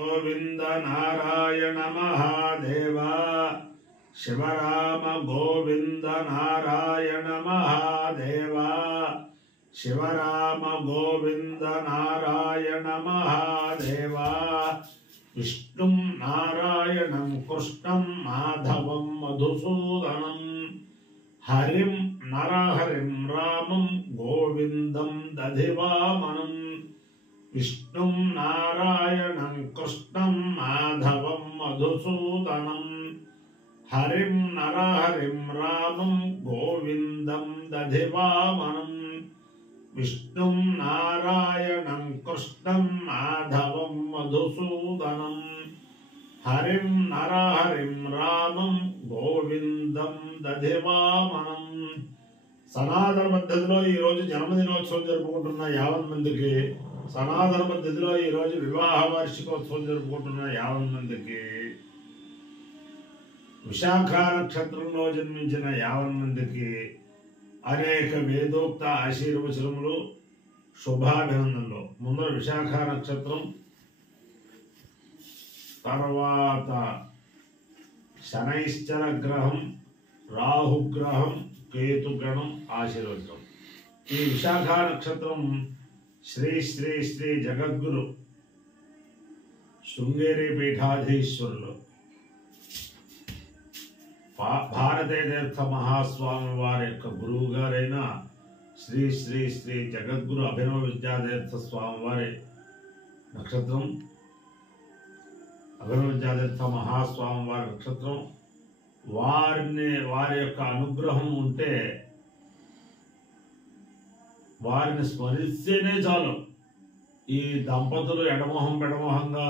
गोविंद नारायण महादेव शिवराम गोविंद नारायण महादेव शिवराम गोविंद नारायण महादेव विष्णुं नारायणं कृष्णं माधवं मधुसूदनं हरिं नरहरिं रामं गोविंदं दधिवामनं विष्णुं नारायणं कृष्णं माधवं मधुसूदनं हरिं नरहरिं रामं गोविंदं दधिवामनं विष्णुं नारायणं कृष्णं माधवं मधुसूदनं हरिं नरहरिं रामं गोविंदं दधिवामनं సనాతన పద్ధతిలో ఈ రోజు జన్మదినోత్సవం జరుపుకుంటున్న 50 మందికి, సనాతన పద్ధతిలో ఈ రోజు వివాహ వార్షికోత్సవం జరుపుకుంటున్న 50 మందికి, విశాఖ నక్షత్రంలో జన్మించిన 50 మందికి అనేక వేదోక్త ఆశీర్వచనములు, శుభాభినందనలు. ముందర విశాఖ నక్షత్రం, తర్వాత శనైశ్చర గ్రహం, రాహుగ్రహం, కేతుగ్రహం ఆశీర్వచనం. ఈ విశాఖ నక్షత్రం శ్రీ శ్రీ శ్రీ జగద్గురు శృంగేరి పీఠాధీశ్వరులు భారతీ తీర్థ మహాస్వామి వారి యొక్క గురువు గారైన శ్రీ శ్రీ శ్రీ జగద్గురు అభినవ విద్యాతీర్థ స్వామి వారి నక్షత్రం, అభినవ విద్యాతీర్థ మహాస్వామి వారి నక్షత్రం. వారి యొక్క అనుగ్రహం ఉంటే, వారిని స్మరిస్తేనే చాలు ఈ దంపతులు ఎడమొహం పెడమొహంగా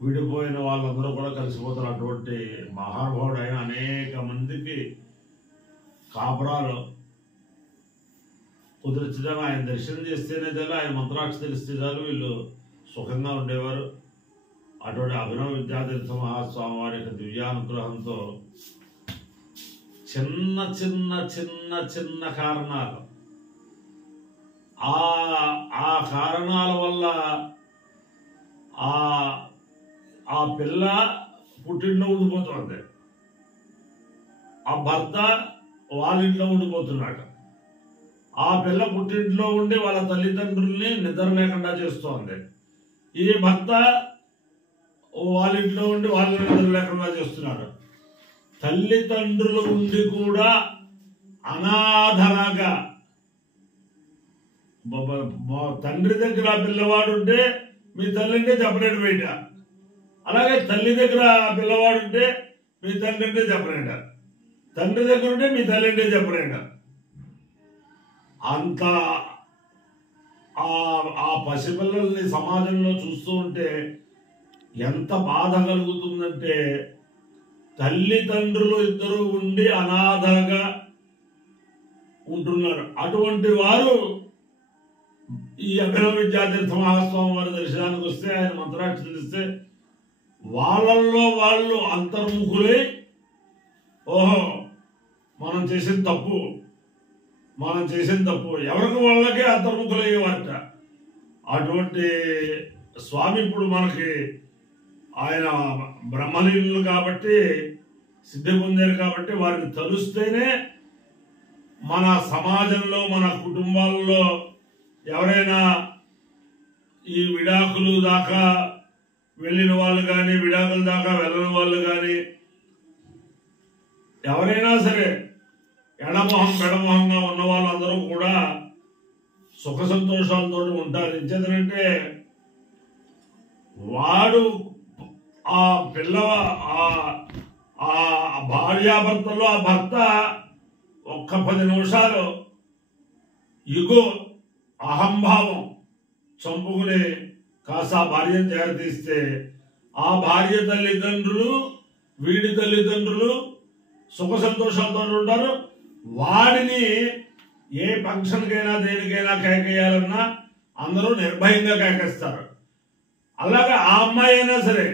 విడిపోయిన వాళ్ళందరూ కూడా కలిసిపోతారు. అటువంటి మహానుభావుడు అయిన అనేక మందికి కాపురాలు కుదిర్చడం, ఆయన దర్శనం చేస్తేనే చాలు, ఆయన మంత్రాక్ష తెలిస్తే చాలు వీళ్ళు సుఖంగా ఉండేవారు. అటువంటి అభినవ విద్యాతీర్థ మహాస్వామి వారి యొక్క దివ్యానుగ్రహంతో చిన్న చిన్న చిన్న చిన్న కారణాలు, ఆ కారణాల వల్ల ఆ పిల్ల పుట్టింట్లో ఉండిపోతుంది, ఆ భర్త వాళ్ళ ఇంట్లో ఉండిపోతున్నాడు. ఆ పిల్ల పుట్టింట్లో ఉండి వాళ్ళ తల్లిదండ్రుల్ని నిద్ర లేకుండా చేస్తోంది. ఈ భర్త వాళ్ళ ఇంట్లో ఉండి వాళ్ళని నిద్ర లేకుండా చేస్తున్నారు. తల్లిదండ్రులు ఉండి కూడా అనాథలాగా, తండ్రి దగ్గర పిల్లవాడు ఉంటే మీ తల్లి అంటే చెప్పలేడు బయట, అలాగే తల్లి దగ్గర పిల్లవాడు ఉంటే మీ తండ్రి అంటే చెప్పలేడు, తండ్రి దగ్గర ఉంటే మీ తల్లి అంటే చెప్పలేడు. అంత ఆ పసిపిల్లల్ని సమాజంలో చూస్తూ ఉంటే ఎంత బాధ కలుగుతుందంటే, తల్లిదండ్రులు ఇద్దరు ఉండి అనాథగా ఉంటున్నారు. అటువంటి వారు ఈ అభినవ విద్యాతీర్థ మహాస్వామి వారి దర్శనానికి వస్తే, ఆయన మంత్రాక్ష తెలిస్తే వాళ్ళల్లో వాళ్ళు అంతర్ముఖులై, ఓహో మనం చేసిన తప్పు ఎవరికి వాళ్ళకే అంతర్ముఖులయ్యేవారట. అటువంటి స్వామి ఇప్పుడు మనకి, ఆయన బ్రహ్మలీనులు కాబట్టి, సిద్ధి పొందారు కాబట్టి, వారిని తలుస్తేనే మన సమాజంలో మన కుటుంబాల్లో ఎవరైనా ఈ విడాకులు దాకా వెళ్ళిన వాళ్ళు కానీ, విడాకుల దాకా వెళ్ళని వాళ్ళు కానీ, ఎవరైనా సరే ఎడమొహం పెడమొహంగా ఉన్న వాళ్ళందరూ కూడా సుఖ సంతోషాలతో ఉంటారు. ఎంచేతంటే వాడు ఆ భార్యాభర్తలో ఆ భర్త ఒక్క 10 నిమిషాలు ఇగో అహంభావం చంపుకుని కాస్త భార్యను చేరతీస్తే, ఆ భార్య తల్లిదండ్రులు వీడి తల్లిదండ్రులు సుఖ సంతోషాలతో ఉంటారు. వాడిని ఏ ఫంక్షన్కైనా దేనికైనా కేకేయాలన్నా అందరూ నిర్భయంగా కేకేస్తారు. అలాగే ఆ అమ్మాయి అయినా సరే,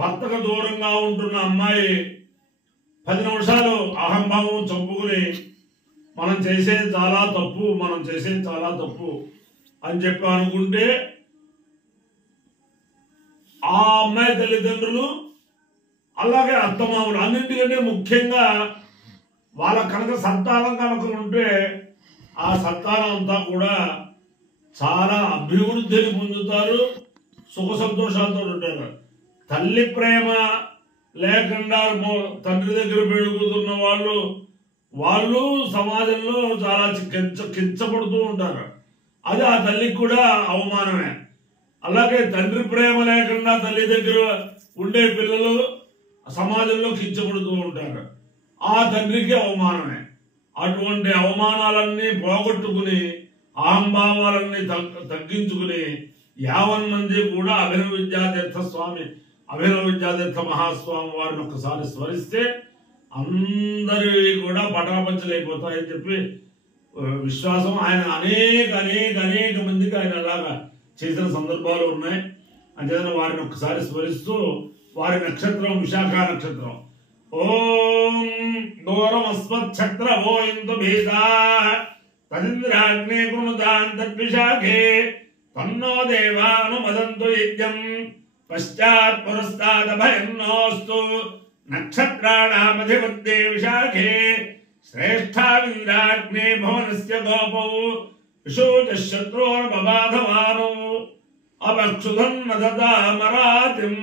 భర్తకు దూరంగా ఉంటున్న అమ్మాయి 10 నిమిషాలు అహంభావం చంపుకుని మనం చేసేది చాలా తప్పు అని చెప్పి అనుకుంటే ఆ అమ్మాయి తల్లిదండ్రులు, అలాగే అత్తమామలు. అన్నింటికంటే ముఖ్యంగా వాళ్ళ కనుక సంతానం కనుక ఉంటే ఆ సంతానం అంతా కూడా చాలా అభివృద్ధిని పొందుతారు, సుఖ సంతోషాలతో ఉంటారు. తల్లి ప్రేమ లేకుండా తండ్రి దగ్గర పెరుగుతున్న వాళ్ళు సమాజంలో చాలా కించపడుతూ ఉంటారు. అది ఆ తల్లికి కూడా అవమానమే. అలాగే తండ్రి ప్రేమ లేకుండా తల్లి దగ్గర ఉండే పిల్లలు సమాజంలో కించపడుతూ ఉంటారు. ఆ తండ్రికి అవమానమే. అటువంటి అవమానాలన్నీ పోగొట్టుకుని అహంభావాలన్నీ తగ్గించుకుని 50 మంది కూడా అభినవ విద్యాతీర్థ మహాస్వామి వారిని ఒక్కసారి స్మరిస్తే అందరి కూడా పటాపంచలైపోతాయని చెప్పి విశ్వాసం. ఆయన అనేక మందికి ఆయన అలాగా చేసిన సందర్భాలు ఉన్నాయి. అంతేకాని వారిని ఒక్కసారి స్మరిస్తూ వారి నక్షత్రం విశాఖ నక్షత్రం. ఓం దూరమస్మచ్చక్రవో ఇందు భేదా తదింద్రాగ్నే కృణుదాంతద్విశాఖే తన్నో దేవానుమదంతు యజ్ఞం పశ్చాత్ పురస్తాదభయం నోస్తు నక్షత్రాణామధిపత్తే విశాఖే శ్రేష్ఠావింద్రాగ్నే భవనస్య గోపౌ విశోచశత్రోర్బబాధమానౌ అపక్షుధం నదదామరాతిం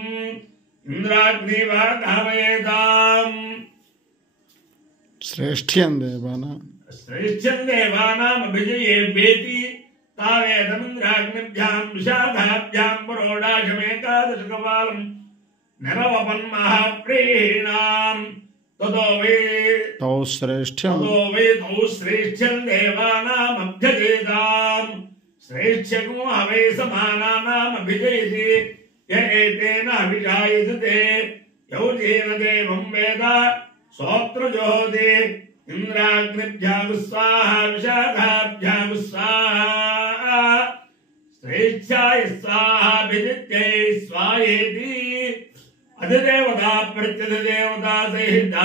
ఇంద్రాగ్నివా కామయేతాం. శ్రేష్ఠ్యం దేవానామభిజయేభ్యేతి తావేదమింద్రాగ్నిభ్యాం విశాఖాభ్యాం పురోడాశమేకాదశకపాలం నిరవపన్మహాప్రీణాం తతో వై శ్రేష్ఠ్యం దేవానామభ్యజేతాం శ్రేష్ఠ్యము అవై సమానానామభిజయతి ఏతేన అభిజాయతే యౌజేన దేవం వేద సోత్రజోహోతి ఇంద్రాగ్నిభ్యాగు స్వాహా విశాఖాభ్యాగు స్వాహా శ్రేష్ఠాయ స్వాహాభిజిత్యై స్వాయేతి. అధిదేవతా ప్రత్యధిదేవతా సహిత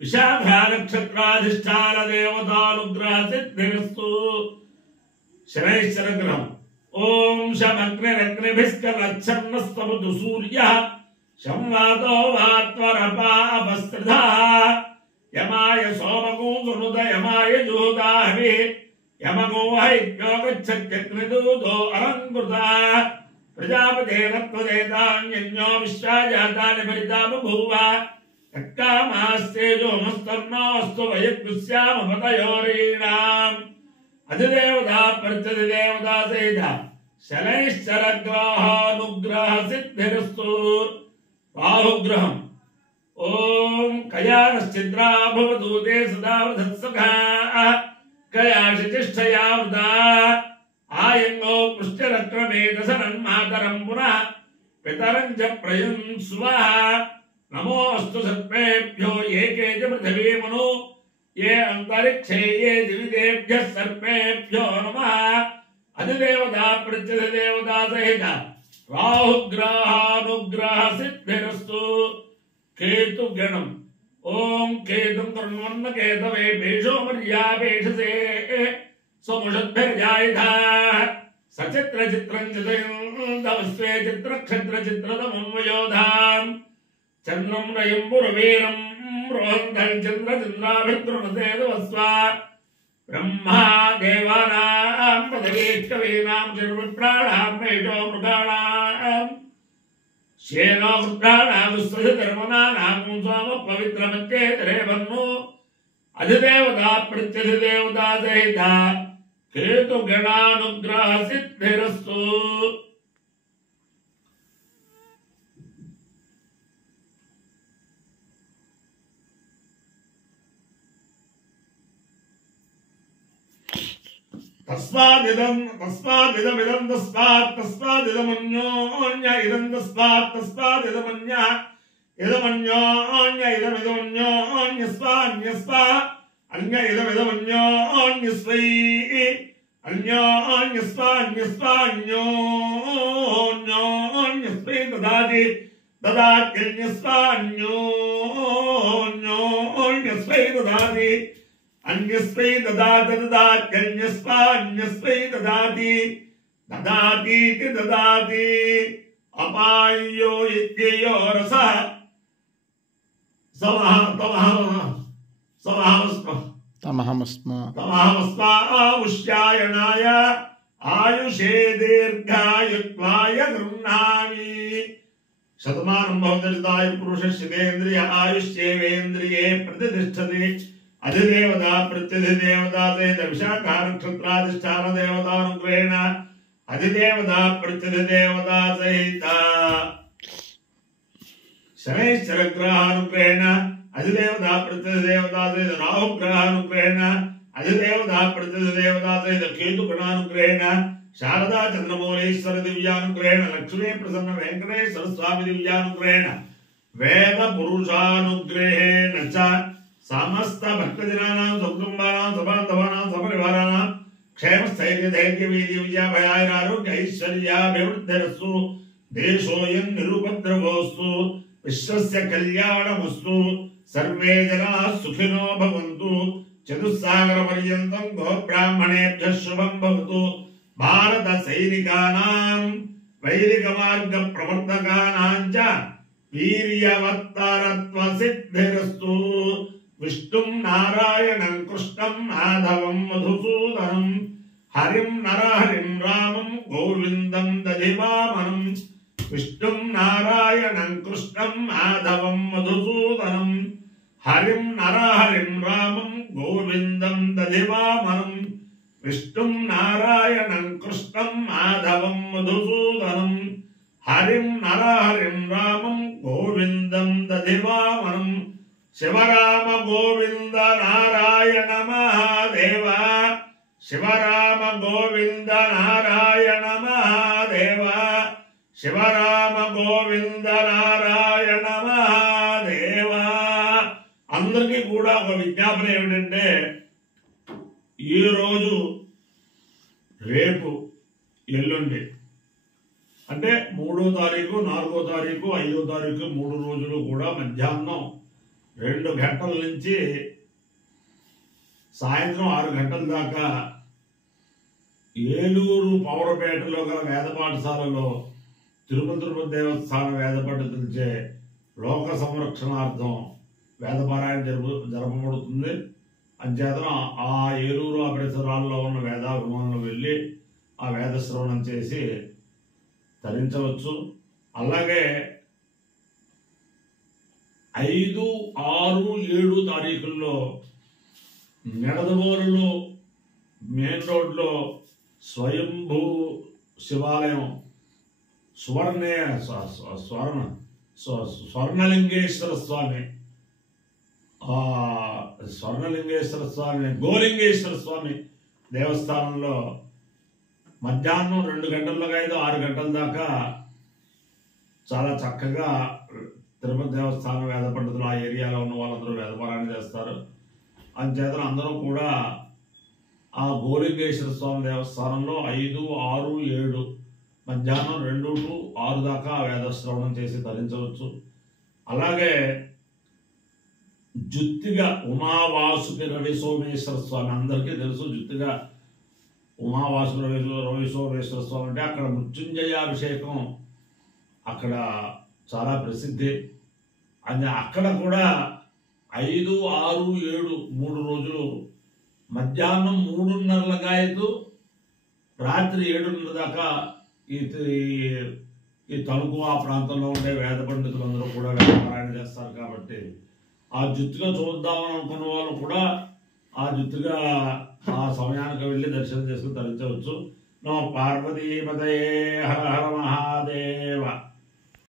విశాఖా నక్షత్రాధిష్టాన దేవతానుగ్రహ సిద్ధిరస్తు. శనైశ్చరగ్రహం. ఓం శమగ్నిరగ్నిభిస్కరచ్చన్నస్తమతు సూర్యః సంవాతో వాత్వరపాపస్త్రిధః యమాయ సోమగో సునుత యమాయ జోదాహి యమగో హైభ్యో గచ్చత్యగ్నిదూతో అలంకృత ప్రజాపతేన త్వదేతాన్యన్యో విశ్వాజాతాని పరితా బభూవ యక్కామాస్తేజోమస్తన్నోస్తు వయగ్స్యామపతయోరీణాం. అధిదేవతా ప్రత్యధిదేవతా సహిత శనైశ్చరగ్రహానుగ్రహ సిద్ధిరస్తు. రాహుగ్రహం. ఓం కయానశ్చిద్రా భవతూతే సదా వృధత్సఖా కయాశితిష్ఠయా వృతా ఆయంగో పుష్టిరక్రమేతసనన్మాతరం పునః పితరం చ ప్రయుంస్వః. నమోऽस्तु సర్పేభ్యో ఏకే చ పృథివీమను ये अंतरिक्षे ये दिविदेभ्यः सर्पेभ्यो नमः. अधिदेवता प्रत्यधिदेवता सहित राहुग्रहानुग्रह सिद्धिरस्तु. केतुगणं. ओम केतुं कर्णवन्न केतवे भेषो मर्यापेषसे स्वमुषद्भिर्जायिथा सचित्र चित्रं चित्रयन्तवस्वे चित्रक्षत्र चित्रतमं वयोधां चन्द्रं रयं पुरवीरं रोहन्तं चन्द्रचन्द्राभिर्द्रुमसेदवस्वा ब्रह्मा देवानां पदवीष्टवीनां चिरविप्राणां मेषो मृगाणां शेनो वृद्धानां दुःसधर्मनानां स्वाम पवित्रमत्येतरे वन्नो. अधिदेवता प्रत्यधिदेवता सहित केतुगणानुग्रह सिद्धिरस्तु. तस्मादिदमन्योन्य इदं तस्मादिदमन्य इदमन्योन्य इदमिदमन्योन्यस्वान्यस्वा अन्य इदमिदमन्योन्यस्वै अन्योन्यस्वान्यस्वान्योन्योन्यस्वै ददाति ददात्यन्यस्वान्योन्योन्यस्वै ददाति अन्यस्वै ददाति ददात्यन्यस्वान्यस्वै ददाति ददातीति ददाति అపాయ్యో ఇత్యయో రసః తమహమస్మావుష్యాయణాయ ఆయుషే దీర్ఘాయుత్వాయ గృహ్ణామి. శతమానం భవతిర్దాయ పురుషస్యేంద్రియ ఆయుష్యేవేంద్రియే ప్రతిష్టతి. అధిదేవత ప్రత్యధిదేవతా సహిత విశాఖ నక్షత్రాధిష్టాన దేవతానుగ్రహేణ అధిదేవత ప్రత్యధిదేవతా సహిత శనైశ్చర గ్రహానుగ్రహేణ అధిదేవత ప్రత్యధిదేవతా సహిత రాహుగ్రహానుగ్రహేణ అధిదేవత ప్రత్యధిదేవతా సహిత కేతుగణానుగ్రహేణ శారదా చంద్రమౌళీశ్వర దివ్యానుగ్రహేణ లక్ష్మీ ప్రసన్న వెంకటేశ్వర స్వామి దివ్యానుగ్రహేణ వేద పురుషానుగ్రహేణ చ సమస్త భక్తజనానాం సకుటుంబానాం సబాంధవానాం సపరివారాణాం క్షేమ స్థైర్య ధైర్య వీర్య విజయాభయారోగ్య ఐశ్వర్యాభివృద్ధిరస్తు. దేశోయం నిరుపద్రవోస్తు. విశ్వస్య కళ్యాణమస్తు. సర్వే జనాః సుఖినో భవంతు. చతుస్సాగర పర్యంతం గోబ్రాహ్మణేభ్యః శుభం భవతు. భారత సైనికానాం వైదిక మార్గ ప్రవర్తకానాం చ వీర్యవత్తరత్వ సిద్ధిరస్తు. విష్ణుం నారాయణం కృష్ణం మాధవం మధుసూదనం హరిం నరహరిం రామం గోవిందం దధివామనం. విష్ణుం నారాయణం కృష్ణం మాధవం మధుసూదనం హరిం నరహరిం రామం గోవిందం దధివామనం. విష్ణుం నారాయణం కృష్ణం మాధవం మధుసూదనం హరిం నరహరిం రామం గోవిందం దధివామనం. శివరామ గోవింద నారాయణ మహాదేవ. శివరామ గోవింద నారాయణ మహాదేవ. శివరామ గోవింద నారాయణ మహాదేవ. అందరికీ కూడా ఒక విజ్ఞాపన ఏమిటంటే, ఈరోజు రేపు ఎల్లుండి అంటే 3వ తారీఖు 4వ తారీఖు 5వ తారీఖు 3 రోజులు కూడా మధ్యాహ్నం 2 గంటల నుంచి సాయంత్రం 6 గంటల దాకా ఏలూరు పౌరపేటలో గల వేద పాఠశాలలో తిరుపతి దేవస్థాన వేద పండితులచే లోక సంరక్షణార్థం వేదపారాయణ జరపబడుతుంది. అంచేతన ఆ ఏలూరు ఆ పరిసరాల్లో ఉన్న వేదాభిమానులు వెళ్ళి ఆ వేద శ్రవణం చేసి తరించవచ్చు. అలాగే 5, 6, 7 తారీఖుల్లో నిడదవోలులో మెయిన్ రోడ్లో స్వయంభూ శివాలయం స్వర్ణలింగేశ్వర స్వామి గోలింగేశ్వర స్వామి దేవస్థానంలో మధ్యాహ్నం 2 గంటలకు 6 గంటల దాకా చాలా చక్కగా తిరుపతి దేవస్థానం వేద పండితులు ఆ ఏరియాలో ఉన్న వాళ్ళందరూ వేదపారాయణ చేస్తారు. అంచేతన అందరూ కూడా ఆ గోలింగేశ్వర స్వామి దేవస్థానంలో 5, 6, 7 మధ్యాహ్నం 2 to 6 దాకా వేద శ్రవణం చేసి తరించవచ్చు. అలాగే జుత్తిగా ఉమావాసుకి రవి సోమేశ్వర స్వామి అందరికీ తెలుసు. జుత్తిగా ఉమావాసు రవి సోమేశ్వర స్వామి అంటే అక్కడ మృత్యుంజయాభిషేకం అక్కడ చాలా ప్రసిద్ధి. అక్కడ కూడా 5, 6, 7 3 రోజులు మధ్యాహ్నం 3:30 రాత్రి 7:30 దాకా ఈ తణుకు ఆ ప్రాంతంలో ఉండే వేద పండితులందరూ కూడా వేదపారాయణ చేస్తారు. కాబట్టి ఆ జుత్తుగా చూద్దామని అనుకున్న వాళ్ళు కూడా ఆ జుత్తుగా ఆ సమయానికి వెళ్ళి దర్శనం చేసుకుని తరించవచ్చు. నమో పార్వతీపతయే హర హర మహాదేవ.